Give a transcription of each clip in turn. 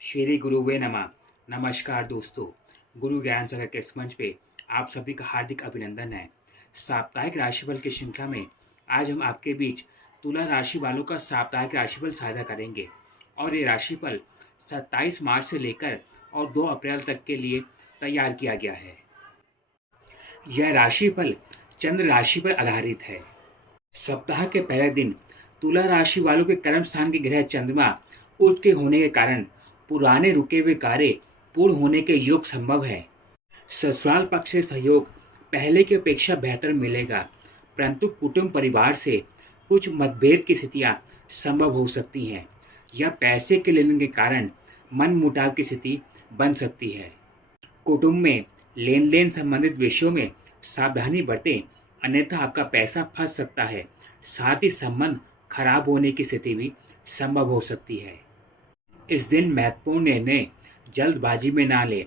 श्री गुरुवे नमः। नमस्कार दोस्तों, गुरु ज्ञान सागर के इस मंच पे आप सभी का हार्दिक अभिनंदन है। साप्ताहिक राशिफल की श्रृंखला में आज हम आपके बीच तुला राशि वालों का साप्ताहिक राशिफल साझा करेंगे और ये राशिफल 27 मार्च से लेकर और 2 अप्रैल तक के लिए तैयार किया गया है। यह राशिफल चंद्र राशि पर आधारित है। सप्ताह के पहले दिन तुला राशि वालों के कर्म स्थान के ग्रह चंद्रमा उच्च के होने के कारण पुराने रुके हुए कार्य पूर्ण होने के योग संभव है। ससुराल पक्ष से सहयोग पहले की अपेक्षा बेहतर मिलेगा, परंतु कुटुंब परिवार से कुछ मतभेद की स्थितियां संभव हो सकती हैं या पैसे के लेन के कारण मन मुटाव की स्थिति बन सकती है। कुटुंब में लेन देन संबंधित विषयों में सावधानी बरतें, अन्यथा आपका पैसा फंस सकता है। साथ ही संबंध खराब होने की स्थिति भी संभव हो सकती है। इस दिन महत्वपूर्ण निर्णय जल्दबाजी में ना लें।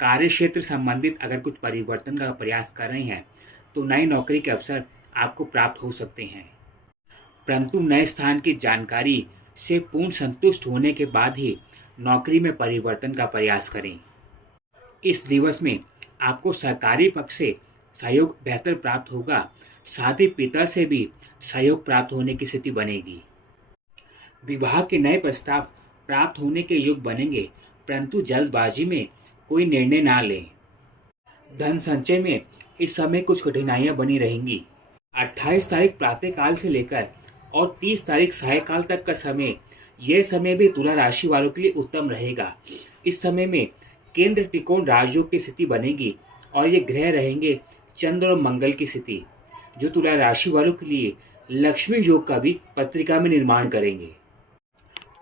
कार्य क्षेत्र संबंधित अगर कुछ परिवर्तन का प्रयास कर रहे हैं तो नई नौकरी के अवसर आपको प्राप्त हो सकते हैं, परंतु नए स्थान की जानकारी से पूर्ण संतुष्ट होने के बाद ही नौकरी में परिवर्तन का प्रयास करें। इस दिवस में आपको सरकारी पक्ष से सहयोग बेहतर प्राप्त होगा, साथ ही पिता से भी सहयोग प्राप्त होने की स्थिति बनेगी। विवाह के नए प्रस्ताव प्राप्त होने के योग बनेंगे, परंतु जल्दबाजी में कोई निर्णय ना लें। धन संचय में इस समय कुछ कठिनाइयां बनी रहेंगी। 28 तारीख प्रातःकाल से लेकर और 30 तारीख सायकाल तक का समय, यह समय भी तुला राशि वालों के लिए उत्तम रहेगा। इस समय में केंद्र त्रिकोण राजयोग की स्थिति बनेगी और ये ग्रह रहेंगे चंद्र और मंगल की स्थिति, जो तुला राशि वालों के लिए लक्ष्मी योग का भी पत्रिका में निर्माण करेंगे।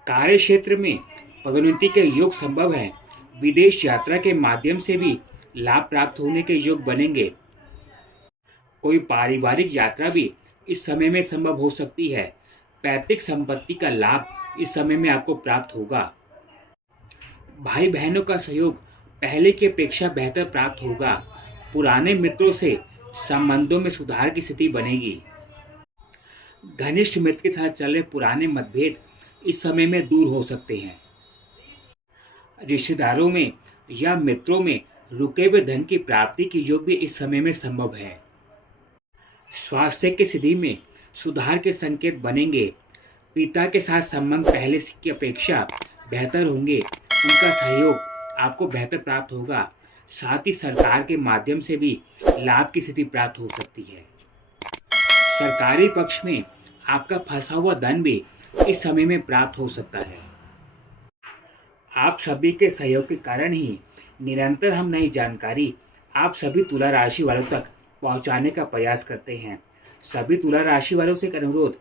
कार्य क्षेत्र में पदोन्नति के योग संभव है। विदेश यात्रा के माध्यम से भी लाभ प्राप्त होने के योग बनेंगे। कोई पारिवारिक यात्रा भी इस समय में संभव हो सकती है। पैतृक संपत्ति का लाभ इस समय में आपको प्राप्त होगा। भाई बहनों का सहयोग पहले की अपेक्षा बेहतर प्राप्त होगा। पुराने मित्रों से संबंधों में सुधार की स्थिति बनेगी। घनिष्ठ मित्र के साथ चल रहे पुराने मतभेद इस समय में दूर हो सकते हैं। रिश्तेदारों में या मित्रों में रुके हुए धन की प्राप्ति की योग भी इस समय में संभव है। स्वास्थ्य की स्थिति में सुधार के संकेत बनेंगे। पिता के साथ संबंध पहले की अपेक्षा बेहतर होंगे। उनका सहयोग आपको बेहतर प्राप्त होगा। साथ ही सरकार के माध्यम से भी लाभ की स्थिति प्राप्त हो सकती है। सरकारी पक्ष में आपका फंसा हुआ धन भी इस समय में प्राप्त हो सकता है। आप सभी के सहयोग के कारण ही निरंतर हम नई जानकारी आप सभी तुला राशि वालों तक पहुंचाने का प्रयास करते हैं। सभी तुला राशि वालों से एक अनुरोध,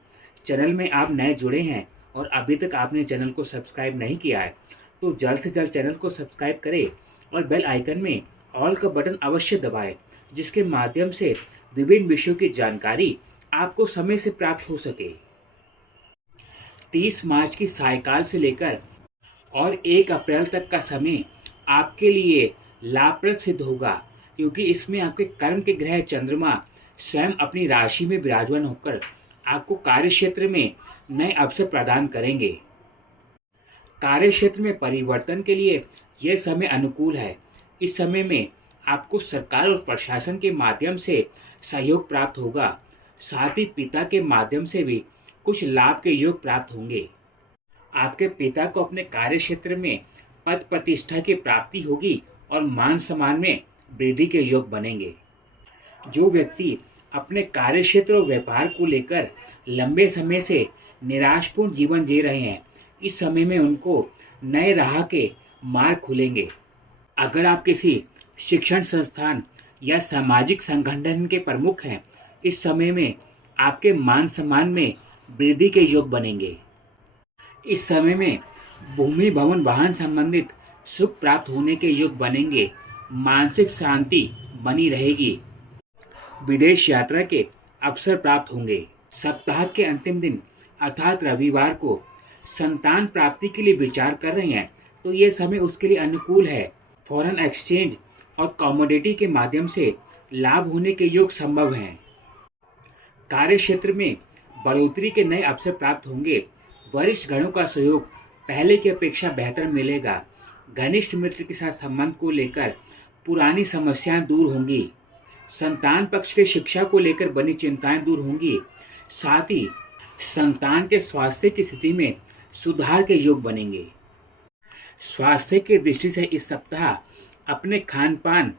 चैनल में आप नए जुड़े हैं और अभी तक आपने चैनल को सब्सक्राइब नहीं किया है तो जल्द से जल्द चैनल को सब्सक्राइब करें और बेल आइकन में ऑल का बटन अवश्य दबाएं, जिसके माध्यम से विभिन्न विषयों की जानकारी आपको समय से प्राप्त हो सके। 30 मार्च की सायकाल से लेकर और 1 अप्रैल तक का समय आपके लिए लाभप्रद सिद्ध होगा, क्योंकि इसमें आपके कर्म के ग्रह चंद्रमा स्वयं अपनी राशि में विराजमान होकर आपको कार्य क्षेत्र में नए अवसर प्रदान करेंगे। कार्य क्षेत्र में परिवर्तन के लिए यह समय अनुकूल है। इस समय में आपको सरकार और प्रशासन के माध्यम से सहयोग प्राप्त होगा। साथ ही पिता के माध्यम से भी कुछ लाभ के योग प्राप्त होंगे। आपके पिता को अपने कार्य क्षेत्र में पद प्रतिष्ठा की प्राप्ति होगी और मान सम्मान में वृद्धि के योग बनेंगे। जो व्यक्ति अपने कार्य क्षेत्र और व्यापार को लेकर लंबे समय से निराशपूर्ण जीवन जी रहे हैं, इस समय में उनको नए राह के मार्ग खुलेंगे। अगर आप किसी शिक्षण संस्थान या सामाजिक संगठन के प्रमुख हैं, इस समय में आपके मान सम्मान में वृद्धि के योग बनेंगे। इस समय में भूमि भवन वाहन संबंधित सुख प्राप्त होने के योग बनेंगे। मानसिक शांति बनी रहेगी। विदेश यात्रा के अवसर प्राप्त होंगे। सप्ताह के अंतिम दिन अर्थात रविवार को संतान प्राप्ति के लिए विचार कर रहे हैं तो ये समय उसके लिए अनुकूल है। फॉरेन एक्सचेंज और कमोडिटी के माध्यम से लाभ होने के योग संभव हैं। कार्य क्षेत्र में बढ़ोतरी के नए अवसर प्राप्त होंगे। वरिष्ठ गणों का सहयोग पहले की अपेक्षा बेहतर मिलेगा। घनिष्ठ मित्र के साथ संबंध को लेकर पुरानी समस्याएं दूर होंगी। संतान पक्ष की शिक्षा को लेकर बनी चिंताएं दूर होंगी। साथ ही संतान के स्वास्थ्य की स्थिति में सुधार के योग बनेंगे। स्वास्थ्य की दृष्टि से इस सप्ताह अपने खान पान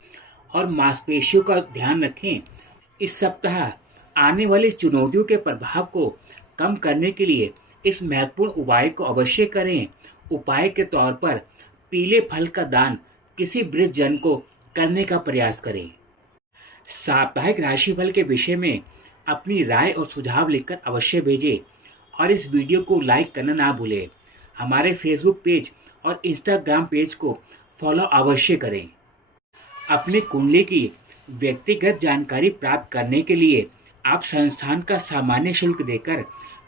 और मांसपेशियों का ध्यान रखें। इस सप्ताह आने वाली चुनौतियों के प्रभाव को कम करने के लिए इस महत्वपूर्ण उपाय को अवश्य करें। उपाय के तौर पर पीले फल का दान किसी वृद्ध जन को करने का प्रयास करें। साप्ताहिक राशिफल के विषय में अपनी राय और सुझाव लिखकर अवश्य भेजें और इस वीडियो को लाइक करना ना भूलें। हमारे फेसबुक पेज और इंस्टाग्राम पेज को फॉलो अवश्य करें। अपनी कुंडली की व्यक्तिगत जानकारी प्राप्त करने के लिए आप संस्थान का सामान्य शुल्क देकर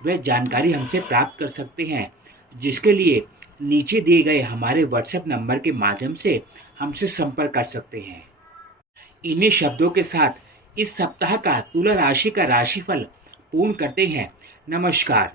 वह जानकारी हमसे प्राप्त कर सकते हैं, जिसके लिए नीचे दिए गए हमारे व्हाट्सएप नंबर के माध्यम से हमसे संपर्क कर सकते हैं। इन्हीं शब्दों के साथ इस सप्ताह का तुला राशि का राशिफल पूर्ण करते हैं। नमस्कार।